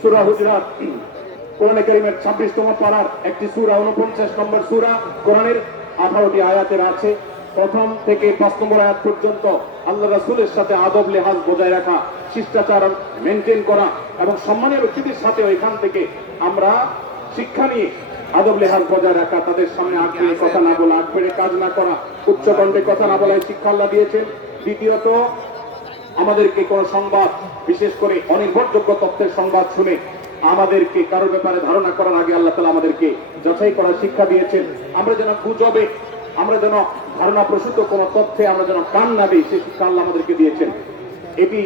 সুরা হুজরাত। কোরআনে কারিমের ছাব্বিশতম পাড়ার একটি সুরা, উনপঞ্চাশ নম্বর সুরা কোরআনের আঠারোটি আয়াতের আছে। প্রথম থেকে পাঁচ নম্বর আয়াত পর্যন্ত আল্লাহ রাসূলের সাথে আদব, লেহাজ বজায় রাখা, শিষ্টাচার মেনটেন করা এবং সম্মানীয় ব্যক্তিদের সাথে এখান থেকে আমরা শিক্ষা নিয়ে আদব, লেহাজ বজায় রাখা, তাদের সামনে আগ কথা না বলা, আগ কাজ না করা, উচ্চকণ্ঠে কথা না বলা এই শিক্ষা আল্লাহ দিয়েছেন। দ্বিতীয়ত আমাদেরকে কোন সংবাদ, বিশেষ করে অনির্ভরযোগ্য তথ্যের সংবাদ শুনে আমাদেরকে কারোর ব্যাপারে ধারণা করার আগে আল্লাহ তালা আমাদেরকে যাচাই করার শিক্ষা দিয়েছেন। আমরা যেন গুজবে, আমরা যেন ধারণা প্রসূত কোন তথ্যে আমরা যেন কান না দিই সেই শিক্ষা আল্লাহ আমাদেরকে দিয়েছেন। এটি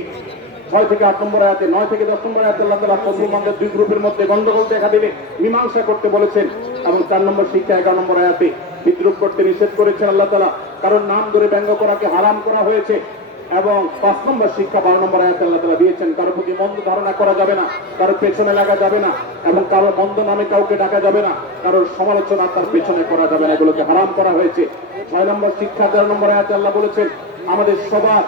ছয় থেকে আট নম্বর আয়াতে, নয় থেকে দশ নম্বর আয়াতে আল্লাহ তালা মুসলমানদের দুই গ্রুপের মধ্যে গন্ডগোল দেখা দিলে মীমাংসা করতে বলেছেন এবং চার নম্বর শিক্ষা এগারো নম্বর আয়াতে বিদ্রুপ করতে নিষেধ করেছেন আল্লাহ তালা। কারণ নাম ধরে ব্যঙ্গ করাকে হারাম করা হয়েছে। এবং পাঁচ নম্বর শিক্ষা বারো নম্বর আয়াত আল্লাহ তালা দিয়েছেন, কারও প্রতি মন্দ ধারণা করা যাবে না, কারও পেছনে লাগা যাবে না, এবং কারও মন্দ নামে কাউকে ডাকা যাবে না, কারোর সমালোচনা তার পেছনে করা যাবে না, এগুলোকে হারাম করা হয়েছে। ছয় নম্বর শিক্ষা, তেরো নম্বর আয়াত আল্লাহ বলেছেন, আমাদের সবার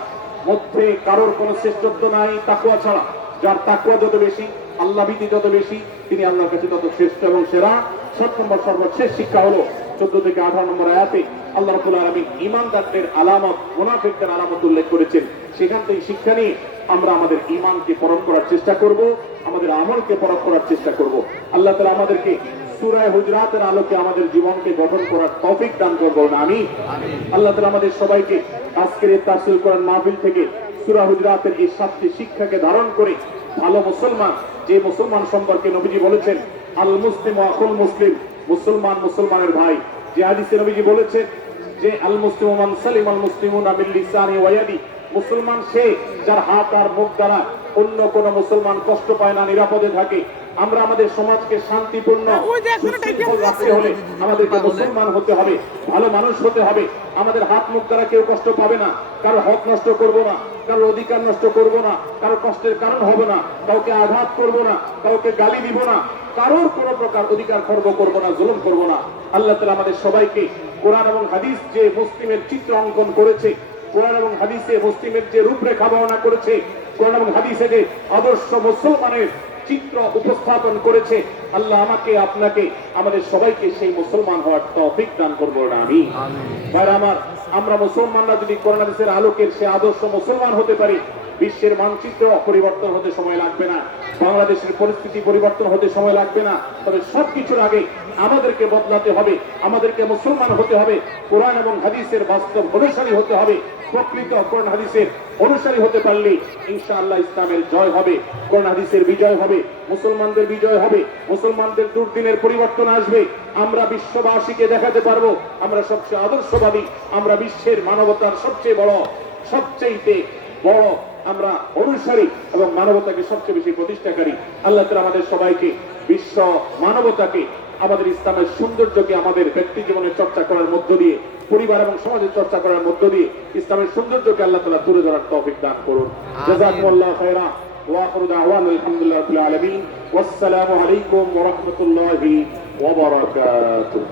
মধ্যে কারোর কোনো শ্রেষ্ঠত্ব নাই তাকুয়া ছাড়া। যার তাকুয়া যত বেশি, আল্লাহ ভীতি যত বেশি, তিনি আল্লাহর কাছে তত শ্রেষ্ঠ এবং সেরা। সাত নম্বর সর্বশেষ শিক্ষা হলো চোদ্দ থেকে আঠারো নম্বর আয়াতে আল্লাহ রবুল আলমিন ইমানদারদের আলামত, মুনাফিকদের আলামত উল্লেখ করেছেন। সেখান থেকে শিক্ষা নিয়ে আমরা আমাদের ইমানকে পরখ করার চেষ্টা করব, আমাদের আমলকে পরখ করার চেষ্টা করব। আল্লাহ তালা আমাদেরকে সুরায় হুজরাতের আলোকে আমাদের জীবনকে গঠন করার তৌফিক দান করব না আমি আল্লাহ তালা আমাদের সবাইকে আজকের এই তাসিল করার মাহফিল থেকে সুরা হুজরাতের এই সাতটি শিক্ষাকে ধারণ করে ভালো মুসলমান, যে মুসলমান সম্পর্কে নবীজি বলেছেন, আল মুসলিম আকুল মুসলিম মুসলমান মুসলমানের ভাই। যে হাদিসে নবীজি বলেছেন যে আল মুসলিম মান সালিম আল মুসলিমুন আমিল লিসানি ওয়ায়াদি মুসলমান সে যার হাত আর মুখ দ্বারা অন্য কোন মুসলমান কষ্ট পায় না নিরাপদে থাকে। আমরা আমাদের সমাজকে শান্তিপূর্ণ রাখতে হলে আমাদেরকে মুসলমান হতে হবে ভালো মানুষ হতে হবে। আমাদের হাত মুখ দ্বারা কেউ কষ্ট পাবে না কারও হক নষ্ট করব না কারও অধিকার নষ্ট করব না কারও কষ্টের কারণ হব না কাউকে আঘাত করব না কাউকে গালি দিব না। কারোর কোন প্রকার অধিকার খর্ব করব না জুলুম করব না। আল্লাহ তালা আমাদের সবাইকে কোরআন এবং হাদিস যে মুসলিমের চিত্র অঙ্কন করেছে কোরআন এবং হাদিসে মুসলিমের যে রূপরেখা বর্ণনা করেছে কোরআন এবং হাদিসে যে আদর্শ মুসলমানের চিত্র উপস্থাপন করেছে আল্লাহ আমাকে আপনাকে আমাদের সবাইকে সেই মুসলমান হওয়ার তৌফিক দান করব না আমি ভাইরা আমার আমরা মুসলমানরা যদি কোরআন হাদিসের আলোকের সে আদর্শ মুসলমান হতে পারি বিশ্বের মানচিত্র পরিবর্তন হতে সময় লাগবে না। বাংলাদেশের পরিস্থিতি পরিবর্তন হতে সময় লাগবে না। তবে সবকিছুর আগে আমাদেরকে বদলাতে হবে, আমাদেরকে মুসলমান হতে হবে, কোরআন এবং হাদিসের বাস্তব অনুসারী হতে হবে, প্রকৃত কোরআন হাদিসের অনুসারী হতে পারলে ইনশাআল্লাহ ইসলামের জয় হবে, কোরআন হাদিসের বিজয় হবে, মুসলমানদের বিজয় হবে, মুসলমানদের দুর্দিনের পরিবর্তন আসবে। আমরা বিশ্ববাসীকে দেখাতে পারব, আমরা সবচেয়ে আদর্শবাদী, আমরা বিশ্বের মানবতার সবচেয়ে বড় সবচেয়ে বড় আমরা অনুসারী এবং মানবতাকে সবচেয়ে বেশি প্রতিষ্ঠাকারী আল্লাহ তালা আমাদের সবাইকে বিশ্ব মানবতাকে আমাদের ইসলামের সৌন্দর্যকে আমাদের ব্যক্তি জীবনে চর্চা করার মধ্য দিয়ে পরিবার এবং সমাজের চর্চা করার মধ্য দিয়ে ইসলামের সৌন্দর্যকে আল্লাহ তালা তুলে ধরার তৌফিক দান করুন জাযাকুমুল্লাহ খায়রা وآخر دعوانا الحمد لله رب العالمين والسلام عليكم ورحمة الله وبركاته